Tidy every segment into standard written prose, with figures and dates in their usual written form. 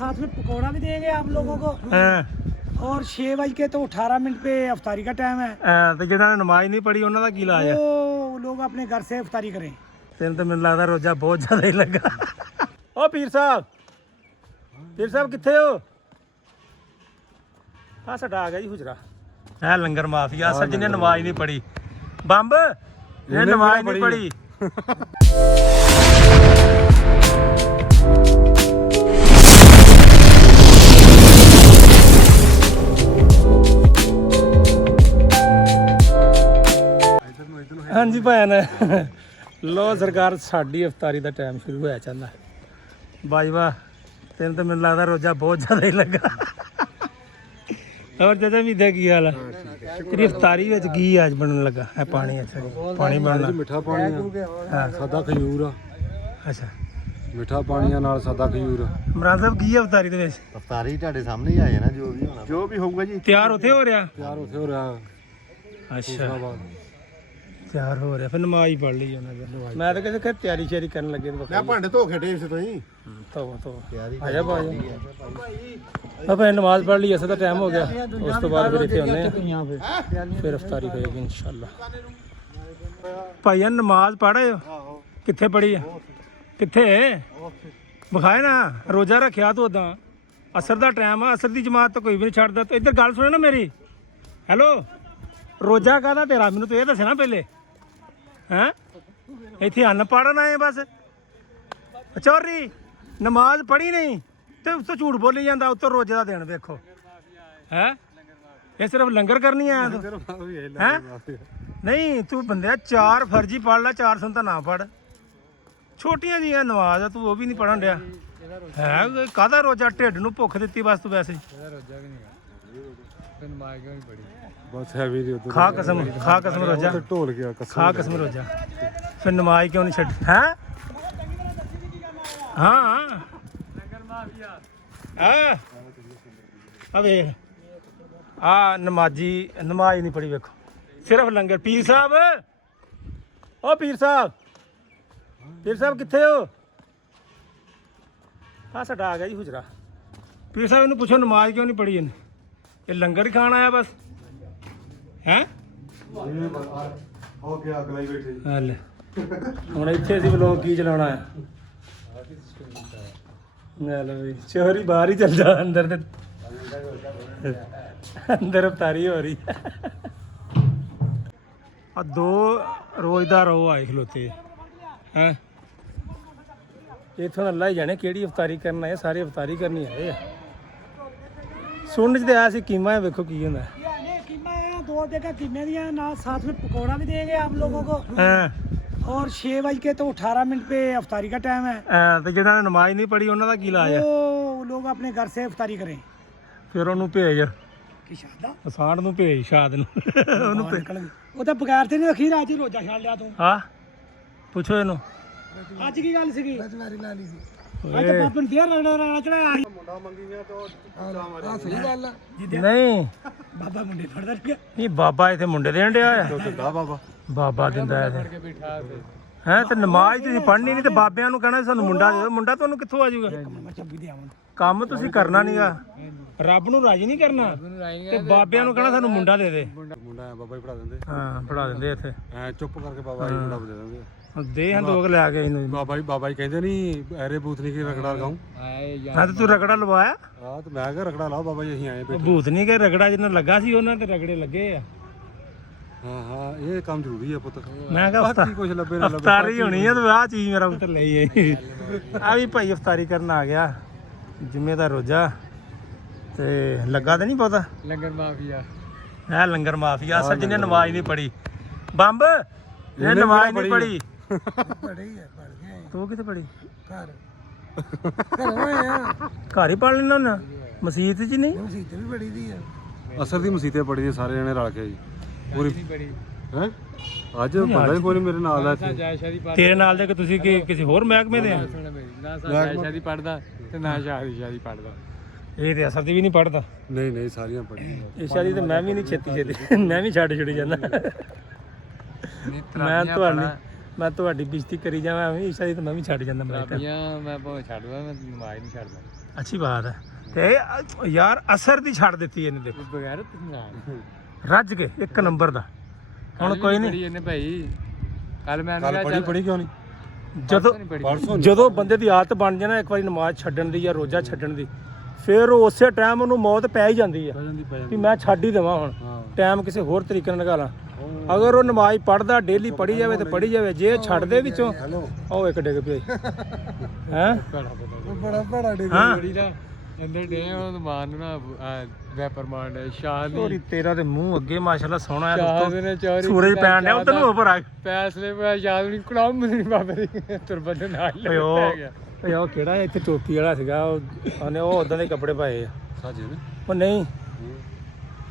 साथ में पकौड़ा भी देंगे आप लोगों को। और 6 तो 18 पे अफ्तारी का टाइम है। ਤੇ ਜਿਹਨਾਂ ਨੇ ਨਮਾਜ਼ ਨਹੀਂ ਪੜ੍ਹੀ ਉਹਨਾਂ ਦਾ ਕੀ ਇਲਾਜ ਹੈ? वो लोग अपने घर से अफ्तारी करें। ਤੈਨੂੰ ਤਾਂ ਮੈਨੂੰ ਲੱਗਦਾ ਰੋਜ਼ਾ ਬਹੁਤ ਜ਼ਿਆਦਾ ਹੀ ਲੱਗਾ। ਓ ਪੀਰ ਸਾਹਿਬ ਕਿੱਥੇ ਹੋ? ਆ ਸਾਡਾ ਆ ਗਿਆ ਜੀ ਹੁਜਰਾ। ਇਹ ਲੰਗਰ ਮਾਫੀਆ ਅਸਲ ਜਿਹਨੇ ਨਮਾਜ਼ ਨਹੀਂ ਪੜ੍ਹੀ। ਬੰਬ ਇਹ ਨਮਾਜ਼ ਨਹੀਂ ਪੜ੍ਹੀ। ਹਾਂਜੀ ਭੈਣ ਲੋ ਸਰਕਾਰ ਸਾਡੀ ਅਫਤਾਰੀ ਦਾ ਟਾਈਮ ਸ਼ੁਰੂ ਹੋਇਆ ਚੱਲਦਾ ਬਾਜਵਾ ਤੈਨੂੰ ਤਾਂ ਮੈਨੂੰ ਲੱਗਦਾ ਰੋਜ਼ਾ ਬਹੁਤ ਜ਼ਿਆਦਾ ਹੀ ਲੱਗਾ ਹੋਰ ਜਦ ਵੀ ਦੇ ਕੀ ਹਾਲ ਹੈ ਤੇਰੀ ਅਫਤਾਰੀ ਵਿੱਚ ਕੀ ਅੱਜ ਬਣਨ ਲੱਗਾ ਹੈ ਪਾਣੀ ਅੱਛਾ ਪਾਣੀ ਬਣਨਾ ਮਿੱਠਾ ਪਾਣੀ ਆ ਸਾਦਾ ਖਜੂਰ ਆ ਅੱਛਾ ਮਿੱਠਾ ਪਾਣੀਆਂ ਨਾਲ ਸਾਦਾ ਖਜੂਰ ਇਮਰਾਨ ਸਾਹਿਬ ਕੀ ਹੈ ਅਫਤਾਰੀ ਦੇ ਵਿੱਚ ਅਫਤਾਰੀ ਤੁਹਾਡੇ ਸਾਹਮਣੇ ਹੀ ਆਏ ਨਾ ਜੋ ਵੀ ਹੋਣਾ ਜੋ ਵੀ ਹੋਊਗਾ ਜੀ ਤਿਆਰ ਉੱਥੇ ਹੋ ਰਿਹਾ ਤਿਆਰ ਉੱਥੇ ਹੋ ਰਿਹਾ ਅੱਛਾ ਤਿਆਰ ਹੋ ਰਿਹਾ ਫਿਰ ਨਮਾਜ਼ ਪੜ੍ਹ ਲਈ ਉਹਨਾਂ ਨੇ ਮੈਂ ਤਾਂ ਕਿਸੇ ਤਿਆਰੀ ਸ਼ੇਰੀ ਕਰਨ ਲੱਗੇ ਮੈਂ ਭਾਂਡੇ ਧੋ ਕੇ ਟੇਪ ਸੇ ਤੁਸੀਂ ਤੋ ਆ ਜਾ ਬਾਜ ਆਪਾਂ ਨਮਾਜ਼ ਪੜ੍ਹ ਲਈ ਅਸਾਂ ਦਾ ਟਾਈਮ ਹੋ ਗਿਆ ਉਸ ਤੋਂ ਬਾਅਦ ਫਿਰ ਇੱਥੇ ਆਉਂਦੇ ਆ ਫਿਰ ਅਫਤਾਰੀ ਹੋਏਗੀ ਇਨਸ਼ਾਅੱਲਾ ਭਾਈਆ ਨਮਾਜ਼ ਪੜ੍ਹੇ ਕਿੱਥੇ ਪੜ੍ਹੀ ਆ ਕਿੱਥੇ ਵਿਖਾਏ ਨਾ ਰੋਜ਼ਾ ਰੱਖਿਆ ਤੂੰ ਉਦਾਂ ਅਸਰ ਦਾ ਟਾਈਮ ਆ ਅਸਰ ਦੀ ਜਮਾਤ ਤਾਂ ਕੋਈ ਵੀ ਨਹੀਂ ਛੱਡਦਾ ਤੂੰ ਇੱਧਰ ਗੱਲ ਸੁਣੋ ਨਾ ਮੇਰੀ ਹੈਲੋ ਰੋਜ਼ਾ ਕਾਹਦਾ ਤੇਰਾ ਮੈਨੂੰ ਤੂੰ ਇਹ ਦੱਸੇ ਨਾ ਪਹਿਲੇ ਹੈਂ ਇੱਥੇ ਅੰਨ ਪੜਨ ਆਏ ਬਸ ਚੋਰੀ ਨਮਾਜ਼ ਪੜ੍ਹੀ ਨਹੀਂ ਤੇ ਉਸ ਤੋਂ ਝੂਠ ਬੋਲੀ ਜਾਂਦਾ ਉੱਤੋਂ ਰੋਜ਼ੇ ਦਾ ਦਿਨ ਵੇਖੋ ਹੈ ਇਹ ਸਿਰਫ ਲੰਗਰ ਕਰਨੀ ਆਇਆ ਤੂੰ ਹੈ ਨਹੀਂ ਤੂੰ ਬੰਦਿਆ 4 ਫਰਜ਼ੀ ਪੜ੍ਹ ਲੈ 4 ਸੁਣ ਤਾਂ ਨਾ ਪੜ੍ਹ ਛੋਟੀਆਂ ਜੀਆਂ ਨਮਾਜ਼ ਆ ਤੂੰ ਉਹ ਵੀ ਨਹੀਂ ਪੜ੍ਹਨ ਡਿਆ ਹੈ ਕਾਹਦਾ ਰੋਜ਼ਾ ਢਿੱਡ ਨੂੰ ਭੁੱਖ ਦਿੱਤੀ ਬਸ ਤੂੰ ਵੈਸੇ ਬਸ ਹੈਵੀ ਦੀ ਖਾ ਕਸਮ ਰੋਜ਼ਾ ਢੋਲ ਗਿਆ ਖਾ ਕਸਮ ਰੋਜ਼ਾ ਫਿਰ ਨਮਾਜ਼ ਕਿਉਂ ਨਹੀਂ ਛੱਡ ਹੈ ਹਾਂ ਲੰਗਰ ਮਾਫੀਆ ਆ ਵੇਖ ਆ ਨਮਾਜ਼ ਨਹੀਂ ਪੜੀ ਵੇਖੋ ਸਿਰਫ ਲੰਗਰ ਪੀਰ ਸਾਹਿਬ ਓ ਪੀਰ ਸਾਹਿਬ ਕਿੱਥੇ ਹੋ ਆ ਸਾਡਾ ਆ ਗਿਆ ਜੀ ਹੁਜਰਾ ਪੀਰ ਸਾਹਿਬ ਇਹਨੂੰ ਪੁੱਛੋ ਨਮਾਜ਼ ਕਿਉਂ ਨਹੀਂ ਪੜੀ ਇਹਨੇ ਇਹ ਲੰਗਰ ਹੀ ਖਾਣ ਆਇਆ ਬਸ ਹੈ ਹੋ ਗਿਆ ਅਗਲਾ ਹੀ ਬੈਠੇ ਲੈ ਹੁਣ ਇੱਥੇ ਅਸੀਂ ਵਲੋਗ ਕੀ ਚਲਾਉਣਾ ਹੈ ਲੈ ਵੀ ਚੋਰੀ ਬਾਹਰ ਹੀ ਚੱਲ ਜਾ ਅੰਦਰ ਤੇ ਅੰਦਰ ਅਫਤਾਰੀ ਹੋ ਰਹੀ ਆ 2 ਰੋਜ਼ਦਾਰ ਉਹ ਆਏ ਖਲੋਤੇ ਹੈ ਇੱਥੋਂ ਅੱਲਾ ਹੀ ਜਾਣੇ ਕਿਹੜੀ ਅਫਤਾਰੀ ਕਰਨ ਆਏ ਸਾਰੇ ਅਫਤਾਰੀ ਕਰਨੀ ਆਏ ਆ ਸੁਣਨ ਚ ਤੇ ਆਇਆ ਸੀ ਕੀਮਾ ਵੇਖੋ ਕੀ ਹੁੰਦਾ दो जगह कीमे दिया ना साथ में पकौड़ा भी देंगे आप लोगों को। और 6 तो 18 पे अफ्तारी का टाइम है। ਤੇ ਜਿਹਨਾਂ ਨੇ ਨਮਾਜ਼ ਨਹੀਂ ਪੜ੍ਹੀ ਉਹਨਾਂ ਦਾ ਕੀ ਇਲਾਜ ਹੈ? वो लोग अपने घर से अफ्तारी करें। ਫਿਰ ਉਹਨੂੰ ਭੇਜ शादा ਸਾੜ ਨੂੰ ਭੇਜ ਸ਼ਾਦ ਨੂੰ ਉਹਨੂੰ ਉਹ ਤਾਂ ਬਗੈਰ ਤੇ ਨਹੀਂ ਅਖੀਰ ਅੱਜ ਹੀ ਰੋਜ਼ਾ ਛੱਡ ਲਿਆ ਤੂੰ ਹਾਂ ਪੁੱਛੋ ਇਹਨੂੰ ਅੱਜ ਕੀ ਗੱਲ ਸੀਗੀ ਰਜਵਾਰੀ ਲਾ ਲਈ ਸੀ ਅੱਜ ਬਾਪਨ ਫੇਰ ਰਣਾ ਚੜਾਇਆ ਮੁੰਡਾ ਮੰਗੀ ਗਿਆ ਤਾਂ ਸਹੀ ਗੱਲ ਆ ਨਹੀਂ ਬਾਬਾ ਮੁੰਡੇ ਫੜਦਾ ਰਿਹਾ ਨਹੀਂ ਬਾਬਾ ਇੱਥੇ ਮੁੰਡੇ ਦੇਣ ਡਿਆ ਆ ਦਾ ਬਾਬਾ ਦਿੰਦਾ ਹੈ ਹੈ ਤੇ ਨਮਾਜ਼ ਤੁਸੀਂ ਪੜ੍ਹਨੀ ਨਹੀਂ ਤੇ ਬਾਬਿਆਂ ਨੂੰ ਕਹਿਣਾ ਸਾਨੂੰ ਮੁੰਡਾ ਦੇ ਦਿਓ ਮੁੰਡਾ ਤੁਹਾਨੂੰ ਕਿੱਥੋਂ ਆ ਜਾਊਗਾ ਕੰਮ ਤੁਸੀਂ ਕਰਨਾ ਨਹੀਂਗਾ ਰੱਬ ਨੂੰ ਰਾਜੀ ਨਹੀਂ ਕਰਨਾ ਤੇ ਬਾਬਿਆਂ ਨੂੰ ਕਹਿਣਾ ਸਾਨੂੰ ਮੁੰਡਾ ਦੇ ਦੇ ਮੁੰਡਾ ਬਾਬਾ ਹੀ ਪੜਾ ਦਿੰਦੇ ਹਾਂ ਪੜਾ ਦਿੰਦੇ ਇੱਥੇ ਐ ਚੁੱਪ ਕਰਕੇ ਬਾਬਾ ਜੀ ਮੁੰਡਾ ਦੇ ਦਿੰਦੇ ਦੇ ਹਾਂ ਲੋਕ ਲਿਆ ਕੇ ਇਹਨੂੰ ਬਾਬਾ ਜੀ ਕਹਿੰਦੇ ਨਹੀਂ ਐਰੇ ਬੂਤ ਨਹੀਂ ਕਿ ਰਗੜਾ ਲਗਾਉਂ ਹਾਂ ਤੇ ਤੂੰ ਰਗੜਾ ਲਵਾਇਆ ਆ ਤੇ ਮੈਂ ਕਿਹਾ ਰਗੜਾ ਲਾਓ ਬਾਬਾ ਜੀ ਅਸੀਂ ਆਏ ਭੂਤ ਨਹੀਂ ਕਿ ਰਗੜਾ ਜਿੰਨਾ ਲੱਗਾ ਸੀ ਉਹਨਾਂ ਤੇ ਰਗੜੇ ਲੱਗੇ ਆ ਹਾਂ ਇਹ ਕੰਮ ਜ਼ਰੂਰੀ ਆ ਪੁੱਤ ਮੈਂ ਕਿਹਾ ਬਾਕੀ ਕੁਝ ਲੱਭੇ ਨਾ ਲੱਭੇ ਅਫਤਾਰੀ ਹੋਣੀ ਆ ਤੇ ਆਹ ਚੀਜ਼ ਮੇਰਾ ਪੁੱਤ ਲਈ ਆਈ ਆ ਵੀ ਭਾਈ ਅਫਤਾਰੀ ਕਰਨ ਆ ਗਿਆ ਜੁਮੇ ਦਾ ਰੋਜ਼ਾ ਤੇ ਲੱਗਾ ਤੇ ਨਹੀਂ ਪਤਾ ਲੰਗਰ ਮਾਫੀਆ ਇਹ ਲੰਗਰ ਮਾਫੀਆ ਅਸਲ ਜਿਹਨੇ ਨਮਾਜ਼ ਨਹੀਂ ਪੜ੍ਹੀ ਬੰਬ ਇਹ ਨਮਾਜ਼ ਨਹੀਂ ਪੜ੍ਹੀ ਪੜੀ ਹੈ ਪੜ ਗਿਆ ਤੂੰ ਕਿੱਥੇ ਪੜ੍ਹੀ ਘਰ ਹੋਏ ਆ ਘਰ ਹੀ ਪੜ੍ਹ ਲੈਣਾ ਨਾ ਮਸਜਿਦ 'ਚ ਨਹੀਂ ਮਸੀਤ ਵੀ ਬੜੀ ਦੀ ਆ ਅਸਰ ਦੀ ਮਸੀਤੇ ਪੜੀ ਦੀ ਸਾਰੇ ਜਣੇ ਰਲ ਕੇ ਜੀ ਪੂਰੀ ਹੈ ਅੱਜ ਬੰਦਾ ਹੀ ਕੋਈ ਮੇਰੇ ਨਾਲ ਆ ਇੱਥੇ ਤੇਰੇ ਨਾਲ ਦੇ ਕਿ ਤੁਸੀਂ ਕਿਸੇ ਹੋਰ ਮਹਿਕਮੇ ਦੇ ਆ ਨਾ ਸ਼ਾਦੀ ਪੜਦਾ ਤੇ ਨਾ ਸ਼ਾਦੀ ਪੜਦਾ ਇਹ ਤੇ ਅਸਰ ਦੀ ਵੀ ਨਹੀਂ ਪੜਦਾ ਨਹੀਂ ਸਾਰੀਆਂ ਪੜੀ ਇਹ ਸ਼ਾਦੀ ਤੇ ਮੈਂ ਵੀ ਨਹੀਂ ਛੇਤੀ ਮੈਂ ਵੀ ਛੱਡ ਛੁੱਟ ਜਾਂਦਾ ਮੈਂ ਤੁਹਾਡੀ ਬੇਇੱਜ਼ਤੀ ਕਰੀ ਜਾਵਾਂ ਐਵੇਂ ਇਸ਼ਾ ਦੀ ਤਾਂ ਮੈਂ ਵੀ ਛੱਡ ਜਾਂਦਾ ਮੈਂ ਭਾਵੇਂ ਛੱਡਦਾ ਮੈਂ ਨਮਾਜ਼ ਨਹੀਂ ਛੱਡਦਾ ਅੱਛੀ ਬਾਤ ਹੈ। ਤੇ ਯਾਰ ਅਸਰ ਦੀ ਛੱਡ ਦਿੱਤੀ ਇਹਨੇ, ਦੇਖੋ ਬਗੈਰ ਰੱਜ ਕੇ ਇੱਕ ਨੰਬਰ ਦਾ। ਹੁਣ ਕੋਈ ਨਹੀਂ, ਇਹਨੇ ਭਾਈ ਕੱਲ ਮੈਂ ਕੱਲ ਪੜੀ ਕਿਉਂ ਨਹੀਂ? ਜਦੋਂ ਬੰਦੇ ਦੀ ਆਦਤ ਬਣ ਜਾਏ ਨਾ ਇੱਕ ਵਾਰੀ ਨਮਾਜ਼ ਛੱਡਣ ਦੀ ਜਾਂ ਰੋਜ਼ਾ ਛੱਡਣ ਦੀ, ਫਿਰ ਉਹ ਉਸੇ ਟਾਈਮ ਉਹਨੂੰ ਮੌਤ ਪੈ ਹੀ ਜਾਂਦੀ ਆ ਵੀ ਮੈਂ ਛੱਡ ਹੀ ਦੇਵਾਂ ਹੁਣ, ਟਾਈਮ ਕਿਸੇ ਹੋਰ ਤਰੀਕੇ ਨਾਲ ਨਿਕਾਲਾਂ। ਅਗਰ ਉਹ ਨਮਾਜ਼ ਪੜ੍ਹਦਾ ਡੇਲੀ ਪੜ੍ਹੀ ਜਾਵੇ ਤੇ ਪੜ੍ਹੀ ਜਾਵੇ, ਜੇ ਛੱਡ ਦੇ ਵਿੱਚੋਂ ਉਹ ਇੱਕ ਡਿੱਗ ਪਿਆ ਹੈ ਬੜਾ ਭੜਾ ਡਿੱਗ ਹਾਂ ਅੰਦਰ ਡੇ ਉਹ ਮਾਨ ਨੂੰ ਨਾ ਵੈਪਰ ਮਾਰਨ ਦੇ ਸ਼ਾਨ ਚੋਰੀ ਤੇਰਾ ਤੇ ਮੂੰਹ ਅੱਗੇ ਮਾਸ਼ਾਅੱਲਾ ਸੋਹਣਾ ਸ਼ਾਨ ਨੇ ਹੈ। ਚੋਰੀ ਸੂਰਜ ਪੈਣ ਡਿਆ ਉਧਰ ਨੂੰ ਉੱਪਰ ਆ ਫੈਸਲੇ ਮੈਂ ਯਾਦ ਨਹੀਂ ਕੁੜਾਮ ਨਹੀਂ ਬਾਬੇ ਦੀ ਤੁਰਬਤ ਨਾਲ ਓਏ ਉਹ ਕਿਹੜਾ ਇੱਥੇ ਟੋਪੀ ਵਾਲਾ ਸੀਗਾ, ਉਹਨੇ ਉਹ ਉਦਾਂ ਦੇ ਕੱਪੜੇ ਪਾਏ ਆ। ਸਾਜੇ ਨੇ ਉਹ ਨਹੀਂ,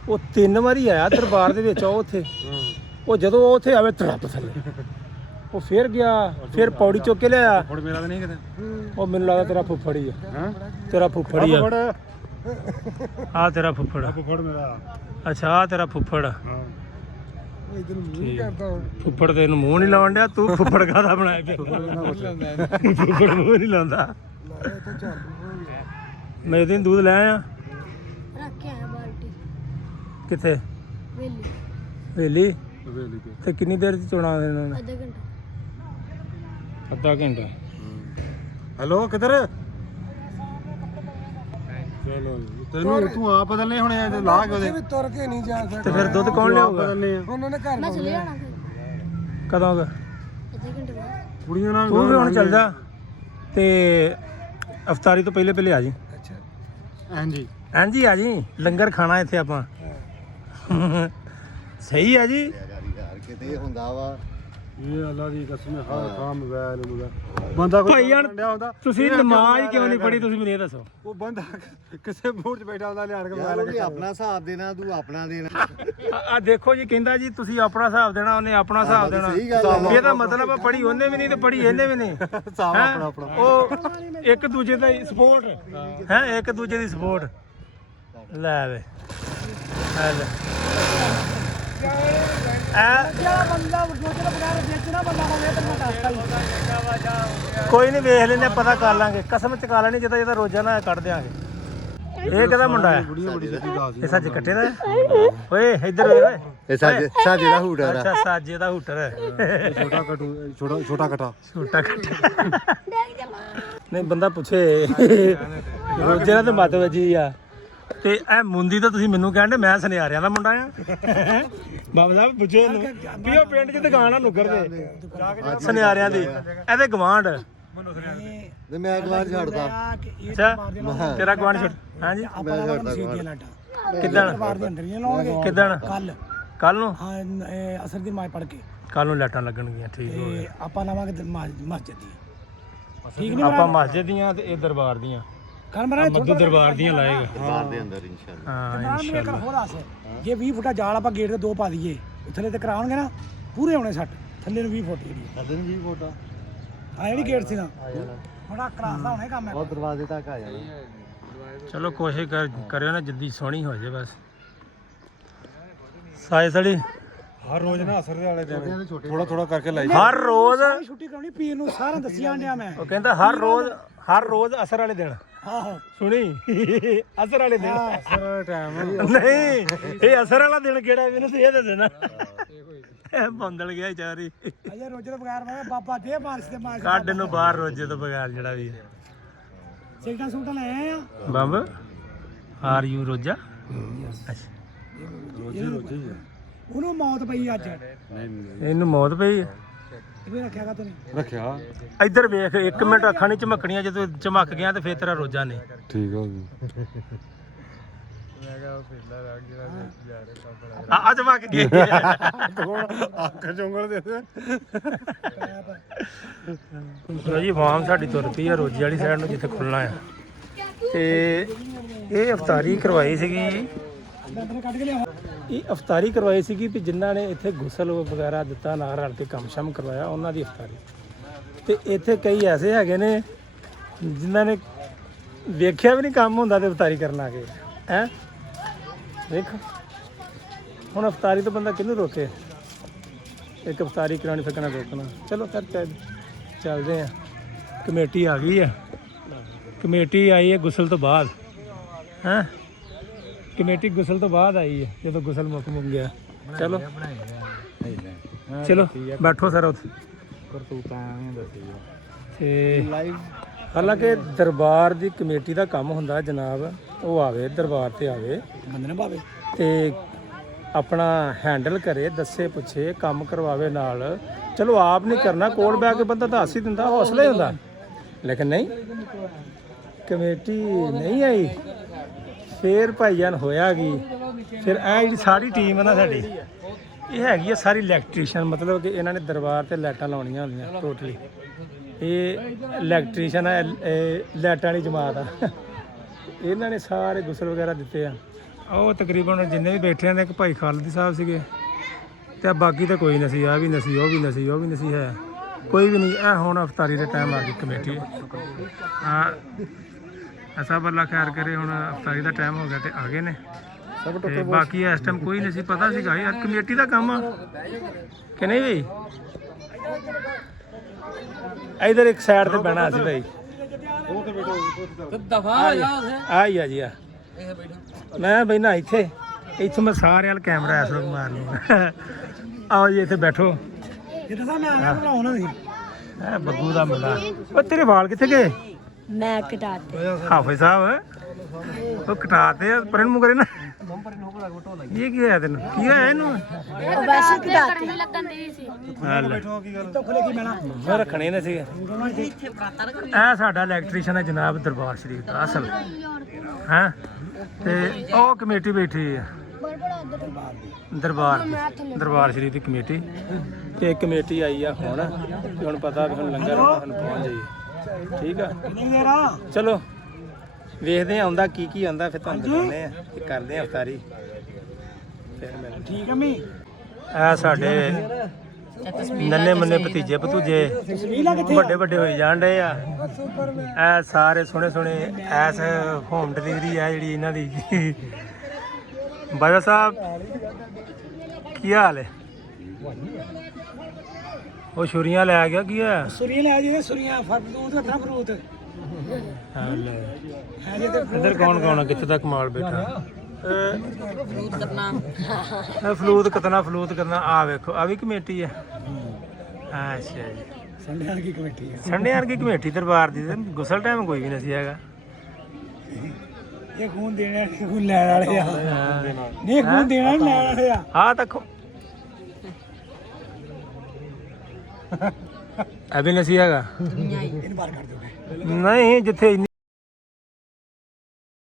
ਉਹ 3 ਵਾਰੀ ਆਇਆ ਦਰਬਾਰ ਦੇ ਵਿੱਚ, ਉਹ ਉੱਥੇ ਉਹ ਜਦੋਂ ਉਹ ਉੱਥੇ ਆਵੇ ਤਰਪ ਥੱਲੇ ਉਹ ਫਿਰ ਗਿਆ, ਫਿਰ ਪੌੜੀ ਚੁੱਕ ਕੇ ਲਿਆਇਆ। ਫੁੱਫੜ ਮੇਰਾ ਤਾਂ ਨਹੀਂ ਕਿਤੇ। ਉਹ ਮੈਨੂੰ ਲੱਗਦਾ ਤੇਰਾ ਫੁੱਫੜ ਹੀ ਆ, ਹਾਂ ਤੇਰਾ ਫੁੱਫੜ ਹੀ ਆ। ਆ ਤੇਰਾ ਫੁੱਫੜ ਆ। ਫੁੱਫੜ ਮੇਰਾ। ਅੱਛਾ ਆ ਤੇਰਾ ਫੁੱਫੜ ਆ। ਹਾਂ ਫੁੱਫੜ ਤੇ ਇਹਨੂੰ ਮੂੰਹ ਨਹੀਂ ਲਾਉਣ ਡਿਆ, ਤੂੰ ਫੁੱਫੜ ਕਾਹਦਾ ਬਣਾਇਆ ਪਿਆ? ਫੁੱਫੜ ਮੂੰਹ ਨਹੀਂ ਲਾਉਂਦਾ। ਮੈਂ ਇਹਦੇ ਦੁੱਧ ਲੈ ਆਇਆ। ਰੱਖ ਕੇ ਆਇਆ ਬਾਲਟੀ ਕਿੱਥੇ? ਵੇਲੀ ਵੇਲੀ ਵੇਲੀ ਕੇ ਤੇ ਕਿੰਨੀ ਦੇਰ ਚ ਚੋਣਾ ਦੇਣਾ ਉਹਨੇ? ਅੱਧਾ ਘੰਟਾ ਅੱਧਾ ਘੰਟਾ। ਹੈਲੋ ਕਿੱਧਰ? ਚਲੋ ਤੈਨੂੰ ਤੂੰ ਆਪ ਬਦਲਨੇ ਹੁਣ ਇਹ ਲਾ ਕੇ ਉਹਦੇ ਤੁਰ ਕੇ ਨਹੀਂ ਜਾ ਤੇ ਫਿਰ ਦੁੱਧ ਕੌਣ ਲਿਆਊਗਾ? ਬਦਲਨੇ ਆ ਉਹਨਾਂ ਨੇ ਘਰ ਮੈਂ ਚਲੇ ਜਾਣਾ ਫਿਰ ਕਦੋਂ ਕੁ? ਅੱਧੇ ਘੰਟੇ ਬਾਅਦ ਕੁੜੀਆਂ ਨਾਲ ਤੂੰ ਵੀ ਹੁਣ ਚੱਲ ਜਾ ਤੇ ਅਫਤਾਰੀ ਤੋਂ ਪਹਿਲੇ ਪਹਿਲੇ ਆ ਜੀ। ਹਾਂਜੀ ਹਾਂਜੀ ਆ ਜੀ, ਲੰਗਰ ਖਾਣਾ ਇੱਥੇ ਆਪਾਂ। ਸਹੀ ਆ ਜੀ। ਯਾਰ ਕਿਤੇ ਹੁੰਦਾ ਵਾ ਇਹ ਅੱਲਾ ਦੀ ਕਸਮ ਹੈ। ਹਾਂ ਖਾ ਮੋਬਾਈਲ ਬੰਦਾ ਕੋਈ ਭਾਈ ਯਾਰ ਡਿਆ ਹੁੰਦਾ ਤੁਸੀਂ ਨਮਾਜ਼ ਕਿਉਂ ਨਹੀਂ ਪੜ੍ਹੀ? ਤੁਸੀਂ ਮੈਨੂੰ ਇਹ ਦੱਸੋ। ਉਹ ਬੰਦਾ ਕਿਸੇ ਮੂਡ 'ਚ ਬੈਠਾ ਹੁੰਦਾ ਲਿਆੜ ਕੇ ਯਾਰ ਉਹਨੇ ਆਪਣਾ ਹਿਸਾਬ ਦੇਣਾ, ਤੂੰ ਆਪਣਾ ਦੇਣਾ। ਆ ਦੇਖੋ ਜੀ, ਕਹਿੰਦਾ ਜੀ ਤੁਸੀਂ ਆਪਣਾ ਹਿਸਾਬ ਦੇਣਾ, ਉਹਨੇ ਆਪਣਾ ਹਿਸਾਬ ਦੇਣਾ। ਸਹੀ ਗੱਲ ਹੈ। ਇਹਦਾ ਮਤਲਬ ਆ ਪੜ੍ਹੀ ਉਹਨੇ ਵੀ ਨਹੀਂ ਤੇ ਪੜ੍ਹੀ ਇਹਨੇ ਵੀ ਨਹੀਂ। ਹਿਸਾਬ ਹੈਂ? ਆਪਣਾ ਆਪਣਾ। ਉਹ ਇੱਕ ਦੂਜੇ ਦਾ ਸਪੋਰਟ ਹੈ, ਇੱਕ ਦੂਜੇ ਦੀ ਸਪੋਰਟ। ਲੈ ਵੇ ਆ ਲੈ ਜਿਹੜਾ ਬੰਦਾ ਰੋਜ਼ੇ ਤੋਂ ਬਗੈਰ ਵੇਚਣਾ ਬੰਦਾ ਹੋਵੇ ਤਾਂ ਮੈਂ ਦੱਸਦਾ ਹੀ। ਕੋਈ ਨਹੀਂ, ਵੇਖ ਲੈਨੇ, ਪਤਾ ਕਰ ਲਾਂਗੇ। ਕਸਮ ਚਕਾ ਲੈਣੀ, ਜਿਹਦਾ ਰੋਜ਼ਾ ਨਾ ਕੱਢ ਦਿਆਂਗੇ। ਇਹ ਕਿਹਦਾ ਮੁੰਡਾ ਹੈ? ਬੁੜੀਆਂ ਬੜੀ ਸਿੱਧੀ ਦੱਸਦੀ ਇਹ ਸੱਚ ਕੱਟੇ ਦਾ ਹੈ? ਓਏ ਇੱਧਰ ਓਏ। ਇਹ ਸਾਜੇ ਦਾ ਹੂਟਰ ਆ। ਅੱਛਾ ਸਾਜੇ ਦਾ ਹੂਟਰ ਹੈ। ਛੋਟਾ ਕਟੂ ਛੋਟਾ ਕਟਾ ਛੋਟਾ ਕੱਟ ਨਹੀਂ, ਬੰਦਾ ਪੁੱਛੇ ਰੋਜ਼ੇ ਨਾਲ ਤੇ ਮੱਤ ਵੱਜੀ ਆ। ਤੇ ਇਹ ਮੁੰਦੀ ਤਾਂ ਤੁਸੀਂ ਮੈਨੂੰ ਕਹਿੰਦੇ, ਮੈਂ ਸੁਨਿਆਰਿਆਂ ਦਾ ਮੁੰਡਾ ਆ। ਬਾਬਾ ਸਾਹਿਬ ਪੁੱਛੇ ਇਹਨੂੰ ਵੀ ਉਹ ਪਿੰਡ 'ਚ ਦੁਕਾਨ ਆ ਨੁੱਕਰ ਦੇ ਸੁਨਿਆਰਿਆਂ ਦੀ, ਇਹਦੇ ਗਵਾਂਢ। ਤੇ ਮੈਂ ਗਵਾਰ ਛੱਡਦਾ। ਅੱਛਾ ਤੇਰਾ ਗਵਾਂਢ ਛੱਡ। ਹਾਂਜੀ ਆਪਾਂ ਲਾਵਾਂਗੇ ਮਸੀਤ ਦੀਆਂ ਲਾਟਾਂ ਕਿੱਦਣ? ਬਾਹਰ ਦੇ ਅੰਦਰ ਹੀ ਲਾਉਣਗੇ ਕਿੱਦਣ? ਕੱਲ ਨੂੰ? ਹਾਂ ਇਹ ਅਸਰ ਦੀ ਮਾਜ ਪੜ ਕੇ ਕੱਲ ਨੂੰ ਲਾਈਟਾਂ ਲੱਗਣਗੀਆਂ। ਠੀਕ ਹੋ ਤੇ ਗਿਆ। ਆਪਾਂ ਲਾਵਾਂਗੇ ਮਸਜਿਦ ਦੀ। ਠੀਕ ਨਹੀਂ ਆਪਾਂ ਮਸਜਿਦ ਦੀਆਂ ਤੇ ਇਹ ਦਰਬਾਰ ਦੀਆਂ, ਕੱਲ ਮਰਾ ਮੱਦੂ ਦਰਬਾਰ ਦੀਆਂ ਲਾਏਗਾ। ਬਾਹਰ ਦੇ ਅੰਦਰ ਇਨਸ਼ਾਅੱਲਾ। ਹਾਂ ਨਾਲ ਮੇਰੇ ਇਨਸ਼ਾਅੱਲਾ। ਕੋਲ ਹੋਰ ਆਸ ਹੈ, ਜੇ 20 ਫੁੱਟਾ ਜਾਲ ਆਪਾਂ ਗੇਟ ਦੇ 2 ਪਾ ਦਈਏ, ਥੱਲੇ ਤੇ ਕਰਾਉਣਗੇ ਨਾ ਪੂਰੇ ਹੋਣੇ ਸੱਟ, ਥੱਲੇ ਨੂੰ 20 ਫੁੱਟ ਜਿਹੜੀ ਕਦੇ ਨੂੰ 20 ਫੁੱਟ ਆ ਜਿਹੜੀ ਗੇਟ ਸੀ ਨਾ ਬੜਾ ਕਲਾਸ ਦਾ ਹੋਣਾ ਕੰਮ ਹੈ। ਉਹ ਦਰਵਾਜ਼ੇ ਤੱਕ ਆ ਜਾਣਾ। ਚਲੋ ਕੋਸ਼ਿਸ਼ ਕਰਿਓ ਨਾ ਜਿੱਦੀ ਸੋਹਣੀ ਹੋ ਜਾਏ ਬਸ। ਸਾਇ ਸੜੀ ਹਰ ਰੋਜ਼ ਨਾ ਅਸਰ ਦੇ ਵਾਲੇ ਦਿਨ ਥੋੜਾ ਥੋੜਾ ਕਰਕੇ ਲਾਈ ਹਰ ਰੋਜ਼। ਛੁੱਟੀ ਕਰਾਉਣੀ ਪੀਰ ਨੂੰ ਸਾਰਾ ਦੱਸਿਆ ਆਂਡਿਆ ਮੈਂ। ਉਹ ਕਹਿੰਦਾ ਹਰ ਰੋਜ਼ ਅਸਰ ਵਾਲੇ ਦਿਨ। ਆਹੋ ਸੁਣੀ ਅਸਰ ਵਾਲੇ ਦਿਨ ਅਸਰ ਟਾਈਮ ਨਹੀਂ, ਇਹ ਅਸਰ ਵਾਲਾ ਦਿਨ ਕਿਹੜਾ ਮੈਨੂੰ ਤੇ ਇਹ ਦੱਸ ਦੇਣਾ। ਇਹ ਬੰਦਲ ਗਿਆ ਚਾਰੀ ਅਜੇ ਰੋਜੇ ਤੋਂ ਬਗੈਰ ਮੈਂ ਬਾਬਾ ਦੇ ਬਾਰਿਸ਼ ਦੇ ਮਾਰ ਕੱਢ ਨੂੰ ਬਾਹਰ ਰੋਜੇ ਤੋਂ ਬਗੈਰ ਜਿਹੜਾ ਵੀ ਹੈ। ਸਿਗਟਾਂ ਸੂਟਾਂ ਲੈ ਆਏ ਆ। ਬੰਬ ਆਰ ਯੂ ਰੋਜਾ? ਅੱਛਾ ਉਹਨੂੰ ਮੌਤ ਪਈ ਅੱਜ। ਇਹਨੂੰ ਮੌਤ ਪਈ ਹੈ। ਇਹ ਵੀ ਰੱਖਿਆਗਾ ਤੂੰ? ਰੱਖਿਆ। ਇੱਧਰ ਵੇਖ, 1 ਮਿੰਟ ਅੱਖਾਂ ਨਹੀਂ ਝਮਕਣੀਆਂ, ਜਦੋਂ ਚਮਕ ਗਿਆ ਤੇ ਫੇਰ ਤੇਰਾ ਰੋਜਾ ਨਹੀਂ। ਠੀਕ ਹੋ ਗਈ। ਆ ਚਮਕ ਗਈ। ਅੱਖ ਚੁੰਗਲ ਦੇ ਲੋ ਜੀ, ਵਾਮ ਸਾਡੀ ਤੁਰ ਪਈ ਆ ਰੋਜੀ ਵਾਲੀ ਸਾਈਡ ਨੂੰ, ਜਿੱਥੇ ਖੁੱਲਣਾ ਆ। ਤੇ ਇਹ ਅਫਤਾਰੀ ਕਰਵਾਈ ਸੀਗੀ, ਕੱਢ ਕੇ ਲਿਆ। ਇਹ ਅਫਤਾਰੀ ਕਰਵਾਈ ਸੀਗੀ ਵੀ ਜਿਨ੍ਹਾਂ ਨੇ ਇੱਥੇ ਗੁਸਲ ਵਗੈਰਾ ਦਿੱਤਾ, ਨਾਲ ਰਲ ਕੇ ਕੰਮ ਸ਼ਮ ਕਰਵਾਇਆ, ਉਹਨਾਂ ਦੀ ਅਫਤਾਰੀ। ਤੇ ਇੱਥੇ ਕਈ ਐਸੇ ਹੈਗੇ ਨੇ ਜਿਨ੍ਹਾਂ ਨੇ ਵੇਖਿਆ ਵੀ ਨਹੀਂ ਕੰਮ ਹੁੰਦਾ ਤੇ ਅਫਤਾਰੀ ਕਰਨ ਆ ਗਏ ਹੈ। ਵੇਖ ਹੁਣ ਅਫਤਾਰੀ ਤੋਂ ਬੰਦਾ ਕਿਹਨੂੰ ਰੋਕੇ? ਇੱਕ ਅਫਤਾਰੀ ਕਰਾਉਣੀ ਫਿਰ ਕਹਿਣਾ ਰੋਕਣਾ। ਚਲੋ ਫਿਰ ਚੱਲਦੇ ਆ, ਕਮੇਟੀ ਆ ਗਈ ਆ। ਕਮੇਟੀ ਆਈ ਹੈ ਗੁਸਲ ਤੋਂ ਬਾਅਦ ਹੈਂ ਕਮੇਟੀ ਗੁਸਲ ਤੋਂ ਬਾਅਦ ਆਈ ਹੈ ਜਦੋਂ ਗੁਸਲ ਮੁੱਕ ਗਿਆ ਚਲੋ ਚਲੋ ਬੈਠੋ ਸਰ ਉੱਥੇ ਤੇ ਹਾਲਾਂਕਿ ਦਰਬਾਰ ਦੀ ਕਮੇਟੀ ਦਾ ਕੰਮ ਹੁੰਦਾ ਜਨਾਬ ਉਹ ਆਵੇ ਦਰਬਾਰ ਤੇ ਆਵੇ ਬੰਦਨ ਭਾਵੇ ਤੇ ਆਪਣਾ ਹੈਂਡਲ ਕਰੇ ਦੱਸੇ ਪੁੱਛੇ ਕੰਮ ਕਰਵਾਵੇ ਨਾਲ ਚਲੋ ਆਪ ਨਹੀਂ ਕਰਨਾ ਕੋਲ ਬੈ ਕੇ ਬੰਦਾ ਦੱਸ ਹੀ ਦਿੰਦਾ ਹੌਸਲਾ ਹੀ ਹੁੰਦਾ ਲੇਕਿਨ ਨਹੀਂ ਕਮੇਟੀ ਨਹੀਂ ਆਈ ਫੇਰ ਭਾਈਜਾਨ ਹੋਇਆ ਕੀ ਫਿਰ ਇਹ ਜਿਹੜੀ ਸਾਰੀ ਟੀਮ ਹੈ ਨਾ ਸਾਡੀ ਇਹ ਹੈਗੀ ਆ ਸਾਰੀ ਇਲੈਕਟ੍ਰੀਸ਼ੀਅਨ ਮਤਲਬ ਕਿ ਇਹਨਾਂ ਨੇ ਦਰਬਾਰ ਤੇ ਲਾਈਟਾਂ ਲਾਉਣੀਆਂ ਹੁੰਦੀਆਂ ਟੋਟਲੀ ਇਹ ਇਲੈਕਟ੍ਰੀਸ਼ੀਅਨ ਹੈ ਲਾਈਟਾਂ ਵਾਲੀ ਜਮਾਤ ਆ ਇਹਨਾਂ ਨੇ ਸਾਰੇ ਗੁਸਲ ਵਗੈਰਾ ਦਿੱਤੇ ਆ ਉਹ ਤਕਰੀਬਨ ਜਿੰਨੇ ਵੀ ਬੈਠੇ ਨੇ ਇੱਕ ਭਾਈ ਖਾਲਦੀ ਸਾਹਿਬ ਸੀਗੇ ਤੇ ਬਾਕੀ ਤਾਂ ਕੋਈ ਨਹੀਂ ਸੀ ਆ ਵੀ ਨਹੀਂ ਸੀ ਉਹ ਵੀ ਨਹੀਂ ਸੀ ਉਹ ਵੀ ਨਹੀਂ ਸੀ ਹੈ ਕੋਈ ਵੀ ਨਹੀਂ ਇਹ ਹੁਣ ਅਫਤਾਰੀ ਦੇ ਟਾਈਮ ਆ ਗਈ ਕਮੇਟੀ ਹਾਂ ਸਭ ਅੱਲਾ ਖੈਰ ਕਰੇ ਹੁਣ ਅਫਤਾਰੀ ਦਾ ਟਾਈਮ ਹੋ ਗਿਆ ਤੇ ਆ ਗਏ ਨੇ ਤੇ ਬਾਕੀ ਇਸ ਟਾਈਮ ਕੋਈ ਨਹੀਂ ਸੀ ਪਤਾ ਸੀਗਾ ਯਾਰ ਕਮੇਟੀ ਦਾ ਕੰਮ ਆ ਕਿ ਨਹੀਂ ਬਈ ਇਧਰ ਇੱਕ ਸਾਈਡ ਤੇ ਬਹਿਣਾ ਸੀ ਭਾਈ ਆ ਹੀ ਆ ਜੀ ਆ ਮੈਂ ਬੈਠਾ ਇੱਥੇ ਮੈਂ ਸਾਰੇ ਵਾਲ ਕੈਮਰਾ ਇਸ ਨੂੰ ਮਾਰ ਲੂੰਗਾ ਆਓ ਜੀ ਇੱਥੇ ਬੈਠੋ ਜਿੱਦਾਂ ਸਾਹਿਬ ਮੈਂ ਆਇਆ ਬੁਲਾਉਣਾ ਸੀ ਇਹ ਬੱਗੂ ਦਾ ਮੁੰਡਾ ਉਹ ਤੇਰੇ ਵਾਲ ਕਿੱਥੇ ਗਏ ਮੈਂ ਕਟਾਤੇ ਹਾਫਿਜ਼ ਸਾਹਿਬ ਉਹ ਕਟਾਤੇ ਪਰਨ ਮੂੰਹ ਕਰੇ ਨਾ ਇਹ ਕੀ ਹੋਇਆ ਤੈਨੂੰ ਕੀ ਹੋਇਆ ਇਹਨੂੰ ਉਹ ਵੈਸੇ ਕਟਾਤੇ ਲੱਗਣ ਦੀ ਸੀ ਤਾਂ ਖੁੱਲੇ ਕੀ ਮੈਣਾ ਮੈਂ ਰੱਖਣੇ ਨੇ ਸੀਗੇ ਇਹ ਸਾਡਾ ਇਲੈਕਟ੍ਰੀਸ਼ੀਅਨ ਹੈ ਜਨਾਬ ਦਰਬਾਰ ਸ਼ਰੀਫ ਦਾ ਅਸਲ ਹੈਂ ਤੇ ਉਹ ਕਮੇਟੀ ਬੈਠੀ ਆ ਦਰਬਾਰ ਸ਼ਰੀਫ ਦੀ ਕਮੇਟੀ ਤੇ ਕਮੇਟੀ ਆਈ ਆ ਹੁਣ ਤੇ ਹੁਣ ਪਤਾ ਵੀ ਹੁਣ ਲੰਗਰ ਹੁਣ ਪਹੁੰਚ ਜਾਈਏ ਠੀਕ ਆ ਨਹੀਂ ਮੇਰਾ ਚਲੋ ਵੇਖਦੇ ਆ ਆਉਂਦਾ ਕੀ ਆਉਂਦਾ ਫਿਰ ਤੁਹਾਨੂੰ ਦਿਖਾਉਂਦੇ ਆ ਤੇ ਕਰਦੇ ਆ ਅਫਤਾਰੀ ਫਿਰ ਮਿਲਦੇ ਠੀਕ ਆ ਮੀ ਇਹ ਸਾਡੇ ਨੰਨੇ ਮੰਨੇ ਭਤੀਜੇ ਭਤੂਜੇ ਤਸਵੀਰਾਂ ਕਿੱਥੇ ਵੱਡੇ ਵੱਡੇ ਹੋਈ ਜਾਣ ਡਏ ਆ ਇਹ ਸਾਰੇ ਸੋਹਣੇ ਐਸ ਹੋਮ ਡਿਲੀਵਰੀ ਆ ਜਿਹੜੀ ਇਹਨਾਂ ਦੀ ਬਾਜਾ ਸਾਹਿਬ ਕੀ ਹਾਲ ਹੈ ਉਹ ਛੁਰੀਆਂ ਲੈ ਗਿਆ ਕੀ ਹੈ ਸੁਰੀਆਂ ਲੈ ਜਿਹੜੇ ਸੁਰੀਆਂ ਫਰੂਟ ਰੱਖਣਾ ਫਰੂਟ ਹਾਂ ਲੈ ਹੈ ਜੇ ਤੇ ਇੱਧਰ ਕੌਣ ਆ ਕਿੱਥੇ ਤੱਕ ਮਾਲ ਬੈਠਾ ਫਲੂਤ ਕਰਨਾ ਆ ਵੇਖੋ ਆ ਵੀ ਕਮੇਟੀ ਹੈ ਅੱਛਾ ਜੀ ਸੰਡਿਆਂ ਦੀ ਕਮੇਟੀ ਹੈ ਸੰਡੇ ਯਾਰ ਕੀ ਕਮੇਟੀ ਦਰਬਾਰ ਦੀ ਗੁਸਲ ਟਾਈਮ ਕੋਈ ਵੀ ਨਹੀਂ ਸੀ ਹੈਗਾ ਇਹ ਖੂਨ ਦੇਣਾ ਖੂਨ ਲੈਣ ਵਾਲੇ ਆ ਨਹੀਂ ਖੂਨ ਦੇਣਾ ਲੈਣ ਵਾਲੇ ਆ ਆ ਤੱਕੋ ਅਭੀ ਨਹੀਂ ਸੀ ਹੈਗਾ ਇਹਨੂੰ ਬਾਹਰ ਕੱਢ ਦੋਗੇ ਨਹੀਂ ਜਿੱਥੇ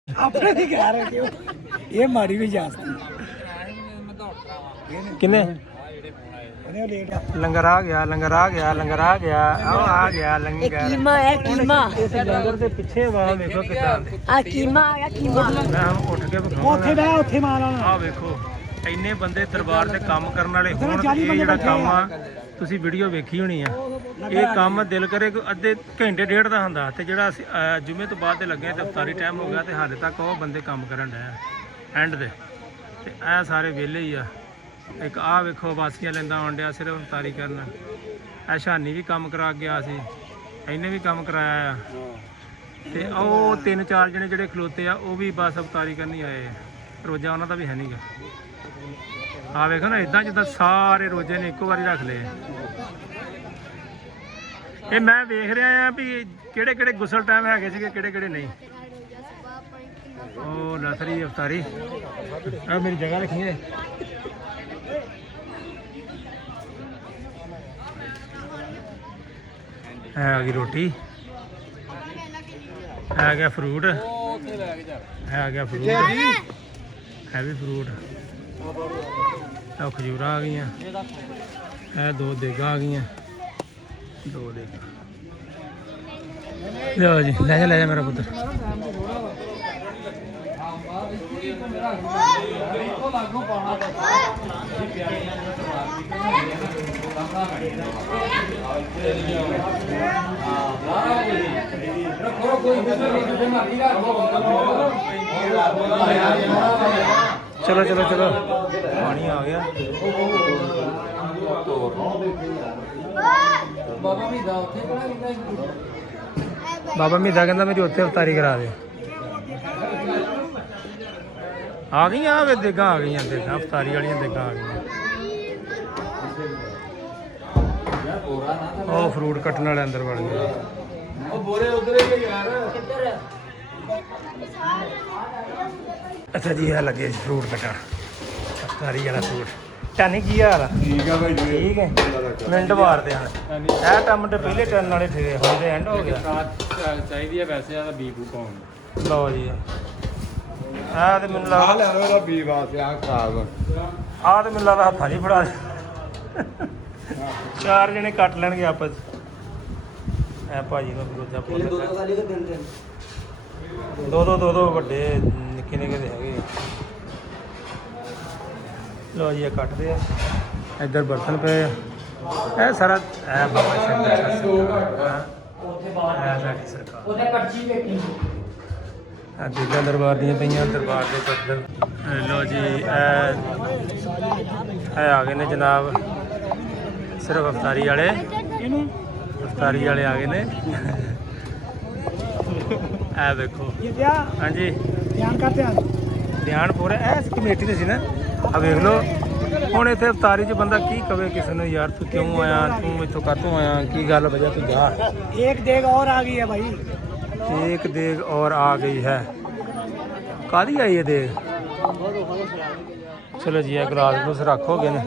ਆਪਣੇ ਵੀ ਕਹਿ ਰਹੇ ਕਿ ਇਹ ਮਾੜੀ ਵੀ ਜਾਸਤੀ ਕਿੰਨੇ ਉਹਨੇ ਲੇਟ ਲੰਗਰ ਆ ਗਿਆ ਆਹ ਆ ਗਿਆ ਲੰਗਰ ਕੀਮਾ ਹੈ ਕੀਮਾ ਇਸ ਲੰਗਰ ਦੇ ਪਿੱਛੇ ਵਾਹ ਵੇਖੋ ਕਿੱਦਾਂ ਦੇ ਆ ਕੀਮਾ ਆ ਗਿਆ ਕੀਮਾ ਮੈਂ ਹੁਣ ਉੱਠ ਕੇ ਉੱਥੇ ਵਿਖਾਉਂਦਾ ਬਹਿ ਉੱਥੇ ਮਾਰ ਆਉਣਾ ਆਹ ਵੇਖੋ ਇੰਨੇ ਬੰਦੇ ਦਰਬਾਰ ਤੇ ਕੰਮ ਕਰਨ ਵਾਲੇ ਹੁਣ ਇਹ ਜਿਹੜਾ ਕੰਮ ਆ ਤੁਸੀਂ ਵੀਡੀਓ ਵੇਖੀ ਹੋਣੀ ਆ ਇਹ ਕੰਮ ਦਿਲ ਕਰੇ ਕੋਈ ਅੱਧੇ ਘੰਟੇ ਡੇਢ ਦਾ ਹੁੰਦਾ ਤੇ ਜਿਹੜਾ ਅਸੀਂ ਜੁਮੇ ਤੋਂ ਬਾਅਦ ਤੇ ਲੱਗੇ ਤੇ ਅਫਤਾਰੀ ਟਾਈਮ ਹੋ ਗਿਆ ਤੇ ਹਾਲੇ ਤੱਕ ਉਹ ਬੰਦੇ ਕੰਮ ਕਰਨ ਡਏ ਐਂਡ ਦੇ ਤੇ ਇਹ ਸਾਰੇ ਵਿਹਲੇ ਹੀ ਆ ਇੱਕ ਆਹ ਵੇਖੋ ਵਾਸੀਆਂ ਲੈਂਦਾ ਆਉਣ ਡਿਆ ਸਿਰਫ ਅਫਤਾਰੀ ਕਰਨ ਇਹ ਸ਼ਾਨੀ ਵੀ ਕੰਮ ਕਰਾ ਗਿਆ ਸੀ ਇਹਨੇ ਵੀ ਕੰਮ ਕਰਾਇਆ ਆ ਤੇ ਉਹ 3-4 ਜਣੇ ਜਿਹੜੇ ਖਲੋਤੇ ਆ ਉਹ ਵੀ ਬਸ ਅਫਤਾਰੀ ਕਰਨ ਹੀ ਆਏ ਆ ਰੋਜ਼ਾ ਉਹਨਾਂ ਦਾ ਵੀ ਹੈ ਨਹੀਂਗਾ ਆ ਵੇਖੋ ਨਾ ਇਦਾਂ ਜਿੱਦਾਂ ਸਾਰੇ ਰੋਜ਼ੇ ਨੇ ਇੱਕੋ ਵਾਰੀ ਰੱਖ ਲਏ ਇਹ ਮੈਂ ਵੇਖ ਰਿਹਾ ਆ ਵੀ ਕਿਹੜੇ ਗੁਸਲ ਟਾਈਮ ਹੈਗੇ ਸੀਗੇ ਕਿਹੜੇ ਨਹੀਂ ਉਹ ਨਸਰੀ ਅਫਤਾਰੀ ਆ ਮੇਰੀ ਜਗ੍ਹਾ ਰੱਖੀਏ ਆ ਗਈ ਰੋਟੀ ਆ ਗਿਆ ਫਰੂਟ ਆ ਗਿਆ ਫਰੂਟ ਹੈਵੀ ਫਰੂਟ ਆ ਖਜੂਰਾਂ ਆ ਗਈਆਂ ਇਹ 2 ਦੇਗਾਂ ਆ ਗਈਆਂ 2 ਦੇਗਾਂ ਲਓ ਜੀ ਲੈ ਜਾ ਮੇਰਾ ਪੁੱਤਰ ਚਲੋ ਪਾਣੀ ਆ ਗਿਆ ਐ ਬਾਬਾ ਮੀਦਾ ਕਹਿੰਦਾ ਮੇਰੀ ਉੱਥੇ ਅਫਤਾਰੀ ਕਰਾ ਦੇ। ਆ ਗਈਆਂ ਵੇ ਦੇਗਾਂ ਆ ਗਈਆਂ, ਦੇਗਾਂ ਅਫਤਾਰੀ ਵਾਲੀਆਂ ਦੇਗਾਂ ਆ ਗਈਆਂ। ਉਹ ਫਰੂਟ ਕੱਟਣ ਵਾਲੇ ਅੰਦਰ ਵੜ ਗਏ। ਅੱਛਾ ਜੀ, ਇਹ ਲੱਗੇ ਫਰੂਟ ਕੱਟਣ, ਅਫਤਾਰੀ ਵਾਲਾ ਫਰੂਟ। ਟਾਨੀ ਕੀ ਹਾਲ ਆ? ਠੀਕ ਆ ਭਾਈ ਠੀਕ ਹੈ, ਮਿੰਟ ਮਾਰਦੇ ਹਨ। ਇਹ ਟਮਾਟਰ ਪਹਿਲੇ ਟਰਨ ਵਾਲੇ ਠੇ ਹੁਣ ਤੇ ਐਂਡ ਹੋ ਗਿਆ। ਚਾਹੀਦੀ ਹੈ ਵੈਸੇ ਆ ਬੀਬੂ ਪਾਉਣ। ਲਓ ਜੀ, ਆਹ ਤੇ ਮੈਨੂੰ ਲੱਗਦਾ ਲੈ ਲਓ ਇਹਦਾ ਬੀ ਵਾਸਤੇ ਆ ਖਰਾਬ। ਆਹ ਤੇ ਮੈਨੂੰ ਲੱਗਦਾ ਹੱਥਾਂ 'ਚ ਹੀ ਫੜਾ ਦੇ। 4 ਜਣੇ ਕੱਟ ਲੈਣਗੇ ਆਪਸ 'ਚ। ਐ ਭਾਜੀ ਨੂੰ ਦੂਜਾ ਪੁੱਲ ਦੋ ਵੱਡੇ ਨਿੱਕੇ ਨਿੱਕੇ ਦੇ ਹੈਗੇ। ਲਓ ਜੀ, ਇਹ ਕੱਟਦੇ ਆ। ਇੱਧਰ ਬਰਤਨ ਪਏ ਆ। ਇਹ ਸਾਰਾ ਇਹ ਬਾਬਾ ਸ਼ੰਕਰ ਸਰਕਾਰ ਦੇਗਾ ਦਰਬਾਰ ਦੀਆਂ ਪਈਆਂ, ਦਰਬਾਰ ਦੇ ਚੱਦਰ। ਲਓ ਜੀ, ਇਹ ਆ ਗਏ ਨੇ ਜਨਾਬ, ਸਿਰਫ ਅਫਤਾਰੀ ਵਾਲੇ। ਅਫਤਾਰੀ ਵਾਲੇ ਆ ਗਏ ਨੇ। ਇਹ ਵੇਖੋ। ਹਾਂਜੀ, ਧਿਆਨ ਕਰ ਧਿਆਨ। ਧਿਆਨ ਪੂਰਾ ਇਸ ਕਮੇਟੀ ਦੇ ਸੀ ਨਾ। ਆ ਵੇਖ ਲਓ, ਹੁਣ ਇੱਥੇ ਅਫਤਾਰੀ 'ਚ ਬੰਦਾ ਕੀ ਕਵੇ ਕਿਸੇ ਨੂੰ, ਯਾਰ ਤੂੰ ਕਿਉਂ ਆਇਆ, ਤੂੰ ਇੱਥੋਂ ਕਾਹਤੋਂ ਆਇਆ, ਕੀ ਗੱਲ ਵਜ੍ਹਾ ਤੂੰ ਜਾ। एक देग और आ गई है भाई। एक देग और आ गई है। कादी आई है देग? चलो जी, ਇਹ ਗਲਾਸ ਗਲੂਸ ਰੱਖ ਹੋ ਗਏ ਨੇ।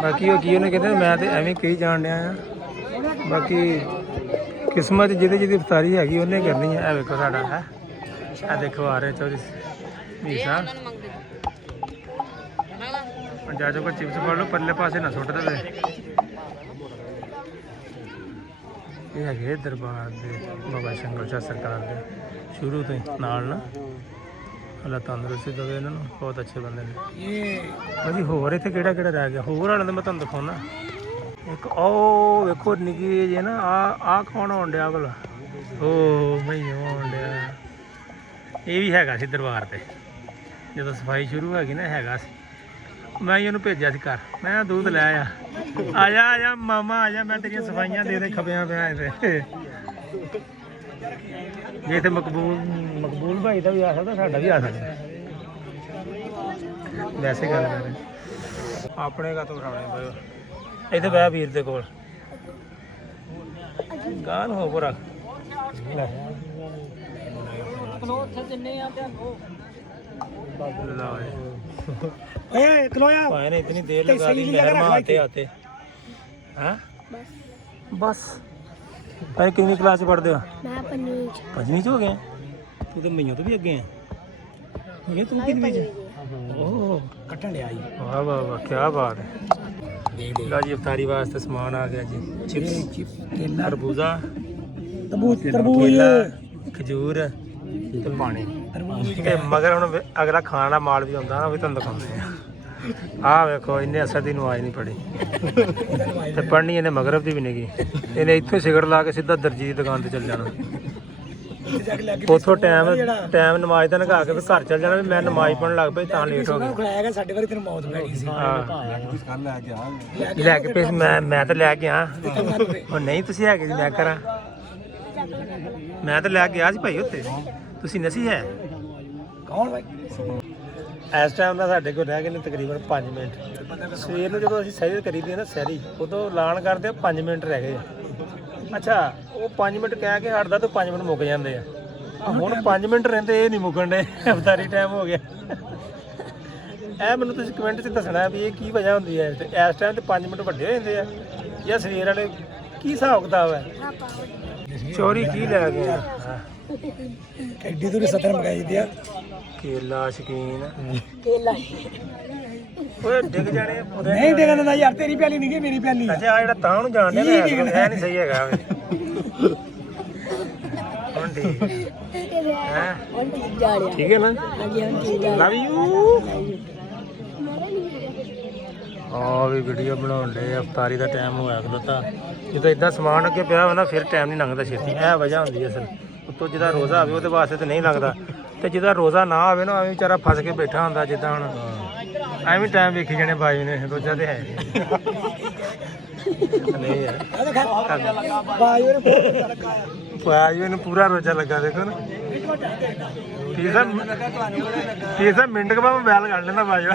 ਬਾਕੀ ਉਹ ਕੀ ਉਹਨੇ ਕਹਿੰਦੇ, ਮੈਂ ਤੇ ਐਵੇਂ ਕਹੀ ਜਾਣ ਡਿਆ ਆ। ਬਾਕੀ ਕਿਸਮਤ ਜਿਹਦੇ ਜਿਹਦੀ ਅਫਤਾਰੀ ਹੈਗੀ ਉਹਨੇ ਕਰਨੀ ਹੈ। ਇਹ ਵੇਖੋ ਸਾਡਾ ਹੈ, ਇਹ ਦੇਖੋ ਆ ਰਹੇ ਚੌਧਰੀ ਮੀਸਾ। ਜਾਜੋ ਕੋ ਚਿਪਸ ਫੜ ਲਓ, ਪਰਲੇ ਪਾਸੇ ਨਾ ਸੁੱਟ ਦੇਵੇ। ਇਹ ਹੈਗੇ ਦਰਬਾਰ ਦੇ ਬਾਬਾ ਸ਼ੰਕਰ ਸਰਕਾਰ ਦੇ, ਸ਼ੁਰੂ ਤੋਂ ਹੀ ਨਾਲ ਨਾ। ਅੱਲਾ ਤੰਦਰੁਸਤੀ ਦੇਵੇ ਇਹਨਾਂ ਨੂੰ, ਬਹੁਤ ਅੱਛੇ ਬੰਦੇ ਨੇ। ਭਾਜੀ ਹੋਰ ਇੱਥੇ ਕਿਹੜਾ ਕਿਹੜਾ ਰਹਿ ਗਿਆ? ਹੋਰ ਵਾਲਿਆਂ ਦਾ ਮੈਂ ਤੁਹਾਨੂੰ ਦਿਖਾਉਣਾ। ਇੱਕ ਉਹ ਵੇਖੋ ਨਿੱਕੀ ਜੇ ਨਾ, ਆ ਕੌਣ ਆਉਣ ਡਿਆ ਭਲਾ? ਉਹ ਮੈਂ ਆਉਣ ਡਿਆ। ਇਹ ਵੀ ਹੈਗਾ ਸੀ ਦਰਬਾਰ ਤੇ ਜਦੋਂ ਸਫਾਈ ਸ਼ੁਰੂ ਹੈਗੀ ਨਾ, ਹੈਗਾ ਸੀ। ਮੈਂ ਹੀ ਉਹਨੂੰ ਭੇਜਿਆ ਸੀ ਘਰ, ਮੈਂ ਦੁੱਧ ਲੈ ਆ ਜਾ ਮਾਮਾ ਆ ਜਾ, ਮੈਂ ਤੇਰੀਆਂ ਸਫਾਈਆਂ ਦੇ ਖਪਿਆਂ ਪਿਆ ਇੱਥੇ। ਜੇ ਇੱਥੇ ਮਕਬੂਲ ਭਾਈ ਦਾ ਵੀ ਆ ਸਕਦਾ, ਸਾਡਾ ਵੀ ਆ ਸਕਦਾ। ਵੈਸੇ ਗੱਲ ਕਰ ਰਹੇ ਆਪਣੇ ਕਾ ਤੋਂ ਉਠਾਉਣੇ ਪਏ। ਇੱਥੇ ਬਹਿ ਵੀਰ ਦੇ ਕੋਲ, ਗਾਲ ਹੋ ਕੋ ਰੱਖ ਲੈ। भाई ने इतनी देर लगा दी नहर में आते आते। हैं बस भाई कितनी क्लास पढ़ते हो? मैं पंजवीं च हो गए? तू तो मईयों तो भी अगे है। तू कितनी च? ओह कट्टन ले आई। वाह वाह वाह, क्या बात है। लो जी, अफतारी वास्ते सामान आ गया जी। चिप्स, तरबूजा, तरबूज, खजूर ਤੇ ਪਾਣੀ ਤੇ ਮਗਰ ਹੁਣ ਅਗਲਾ ਖਾਣ ਵਾਲਾ ਮਾਲ ਵੀ ਆਉਂਦਾ ਨਾ, ਉਹ ਵੀ ਤੁਹਾਨੂੰ ਦਿਖਾਉਂਦੇ ਆ। ਆਹ ਵੇਖੋ, ਇੰਨੇ ਅਸਰ ਦੀ ਨਵਾਜ਼ ਨਹੀਂ ਪੜੀ ਤੇ ਪੜ੍ਹਨੀ ਇਹਨੇ ਮਗਰਬ ਦੀ ਵੀ ਨਹੀਂ ਗਈ। ਇਹਨੇ ਇੱਥੋਂ ਸਿਗੜ ਲਾ ਕੇ ਸਿੱਧਾ ਦਰਜੀ ਦੀ ਦੁਕਾਨ ਤੇ ਚੱਲ ਜਾਣਾ। ਉੱਥੋਂ ਟਾਈਮ ਨਮਾਜ਼ ਦਾ ਲਗਾ ਕੇ ਫਿਰ ਘਰ ਚੱਲ ਜਾਣਾ ਵੀ ਮੈਂ ਨਮਾਜ਼ ਪੜ੍ਹਨ ਲੱਗ ਪਈ ਤਾਂ ਲੇਟ ਹੋ ਗਿਆ। ਸਾਡੇ ਵਾਰੀ ਤੈਨੂੰ ਮੌਤ ਪੈ ਗਈ ਸੀ। ਲੈ ਕੇ ਫਿਰ ਮੈਂ ਤਾਂ ਲੈ ਕੇ ਆ। ਉਹ ਨਹੀਂ ਤੁਸੀਂ ਹੈਗੇ ਜੀ, ਮੈਂ ਕਰਾਂ। ਮੈਂ ਤਾਂ ਲੈ ਕੇ ਆ ਸੀ ਭਾਈ ਉੱਥੇ, ਤੁਸੀਂ ਨਸੀ ਹੈ ਕੌਣ ਭਾਈ? ਇਸ ਟਾਈਮ ਦਾ ਸਾਡੇ ਕੋਲ ਰਹਿ ਗਏ ਨੇ ਤਕਰੀਬਨ 5 ਮਿੰਟ। ਸਵੇਰ ਨੂੰ ਜਦੋਂ ਅਸੀਂ ਸੈਰ ਕਰੀਦੀ ਹੈ ਨਾ, ਸੈਰੀ, ਉਦੋਂ ਐਲਾਨ ਕਰਦੇ 5 ਮਿੰਟ ਰਹਿ ਗਏ। ਅੱਛਾ, ਉਹ 5 ਮਿੰਟ ਕਹਿ ਕੇ ਹਟਦਾ ਤਾਂ 5 ਮਿੰਟ ਮੁੱਕ ਜਾਂਦੇ ਆ। ਹੁਣ 5 ਮਿੰਟ ਰਹਿੰਦੇ, ਇਹ ਨਹੀਂ ਮੁੱਕਣ ਦੇ। ਅਫਤਾਰੀ ਟਾਈਮ ਹੋ ਗਿਆ। ਇਹ ਮੈਨੂੰ ਤੁਸੀਂ ਕਮੈਂਟ 'ਚ ਦੱਸਣਾ ਵੀ ਇਹ ਕੀ ਵਜ੍ਹਾ ਹੁੰਦੀ ਹੈ। ਤੇ ਇਸ ਟਾਈਮ ਤੇ 5 ਮਿੰਟ ਵੱਡੇ ਹੋ ਜਾਂਦੇ ਆ ਜਾਂ ਸਵੇਰ ਵਾਲੇ ਕੀ ਹਿਸਾਬ ਕਿਤਾਬ ਹੈ? ਚੋਰੀ ਕੀ ਲੈ ਗਏ? ਐਡੀ ਦੂਰੀ ਸੱਤਰ ਮਗਾਈ ਦਿਆ। ਕੇਲਾ ਸ਼ਕੀਨ ਓਏ ਡਿੱਗ ਜਾਣੇ ਪੂਰੇ। ਨਹੀਂ ਡਿੱਗਣ ਦਿੰਦਾ ਯਾਰ, ਤੇਰੀ ਪਿਆਲੀ ਨਹੀਂ ਗਈ, ਮੇਰੀ ਪਿਆਲੀ। ਅੱਛਾ, ਆ ਜਿਹੜਾ ਤਾਂ ਨੂੰ ਜਾਣ ਡਿਆ ਨਾ, ਇਹ ਨਹੀਂ ਸਹੀ ਹੈਗਾ। ਹੁਣ ਠੀਕ ਹੈ, ਹੁਣ ਠੀਕ ਜਾ ਰਿਹਾ। ਠੀਕ ਹੈ ਨਾ? ਹਾਂਜੀ ਹੁਣ ਠੀਕ ਜਾ ਲਵ ਯੂ। ਆ ਵੀ ਵੀਡੀਓ ਬਣਾਉਣ ਦੇ। ਅਫਤਾਰੀ ਦਾ ਟਾਈਮ ਹੋਇਆ ਖਲੋਤਾ। ਜਦੋਂ ਇਦਾਂ ਸਮਾਨ ਅੱਗੇ ਪਿਆ ਹੋਵੇ ਨਾ, ਫਿਰ ਟਾਈਮ ਨਹੀਂ ਲੰਘਦਾ ਛੇਤੀ। ਇਹ ਵਜ੍ਹਾ ਹੁੰਦੀ ਹੈ ਅਸਲ। ਉੱਤੋਂ ਜਿਹਦਾ ਰੋਜ਼ਾ ਹੋਵੇ ਉਹਦੇ ਵਾਸਤੇ ਤਾਂ ਨਹੀਂ ਲੱਗਦਾ, ਤੇ ਜਿਹਦਾ ਰੋਜ਼ਾ ਨਾ ਹੋਵੇ ਨਾ, ਐਵੇਂ ਵਿਚਾਰਾ ਫਸ ਕੇ ਬੈਠਾ ਹੁੰਦਾ। ਜਿੱਦਾਂ ਹੁਣ ਐਵੇਂ ਟਾਈਮ ਵੇਖੀ ਜਾਣੇ ਬਾਈ ਨੇ, ਰੋਜ਼ਾ ਤੇ ਹੈ ਨਹੀਂ ਯਾਰ। ਬਾਈ ਉਹਨੇ ਬਹੁਤ ਲੱਗਾ ਆ। ਭਾਈ ਮੈਨੂੰ ਪੂਰਾ ਰੋਜਾ ਲੱਗਾ ਦੇਖੋ ਨਾ ਕੀ ਸਾਹਿਬ ਮਿੰਟ ਕੇ ਬਾਅਦ ਮੋਬਾਈਲ ਕੱਢ ਲੈਂਦਾ ਬਾਜਵਾ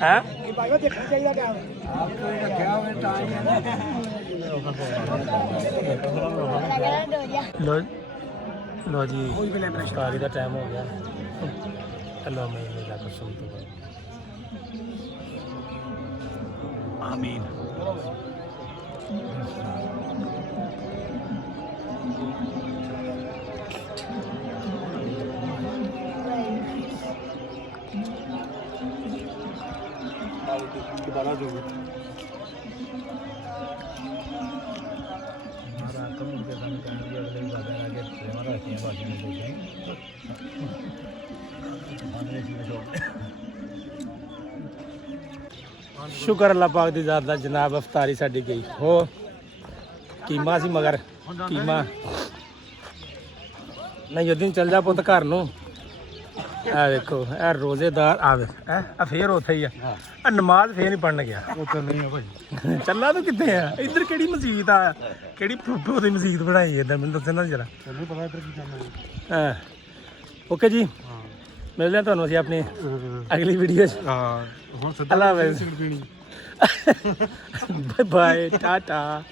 ਹੈ ਬਾਜਵਾ ਦੇਖਣਾ ਚਾਹੀਦਾ ਟਾਈਮ ਆਪ ਕੋਈ ਰੱਖਿਆ ਹੋਵੇ ਤਾਂ ਹੀ ਲੋ ਜੀ ਇਫਤਾਰੀ ਦਾ ਟਾਈਮ ਹੋ ਗਿਆ ਅੱਲਾਹ ਮੈਂ ਮੇਰਾ ਕਸਮ ਤੋਂ ਆਮੀਨ ਸ਼ੁਕਰ ਅੱਲਾਹ ਪਾਕ ਦੀ ਜ਼ਾਤ ਦਾ ਜਨਾਬ ਇਫਤਾਰੀ ਸਾਡੀ ਗਈ ਹੋ ਕੀਮਾ ਸੀ ਮਗਰ ਕੀਮਾ ਨਹੀਂ ਉਦੋਂ ਚੱਲ ਜਾ ਪੁੱਤ ਘਰ ਨੂੰ ਆ ਵੇਖੋ ਇਹ ਰੋਜ਼ੇਦਾਰ ਆਵੇ ਆ ਫੇਰ ਉੱਥੇ ਹੀ ਆ ਨਮਾਜ਼ ਫੇਰ ਨਹੀਂ ਪੜਨ ਗਿਆ ਉੱਥੇ ਨਹੀਂ ਹੈ ਭਾਈ ਚੱਲਾ ਤੂੰ ਕਿੱਥੇ ਆ ਇੱਧਰ ਕਿਹੜੀ ਮਸਜਿਦ ਆ ਕਿਹੜੀ ਫੂਫੂ ਦੀ ਮਸਜਿਦ ਬਣਾਈ ਏਦਾਂ ਮੈਨੂੰ ਦੱਸਣਾ ਜਰਾ ਤੈਨੂੰ ਪਤਾ ਇੱਧਰ ਕੀ ਕਰਨਾ ਹਾਂ ਓਕੇ ਜੀ ਮਿਲਦੇ ਹਾਂ ਤੁਹਾਨੂੰ ਅਸੀਂ ਆਪਣੀ ਅਗਲੀ ਵੀਡੀਓ 'ਚ ਹਾਂ ਹੁਣ ਸਿੱਧਾ ਅੱਲਾਹ ਹਾਫਿਜ਼ ਪੀਣੀ ਬਾਏ ਬਾਏ ਟਾਟਾ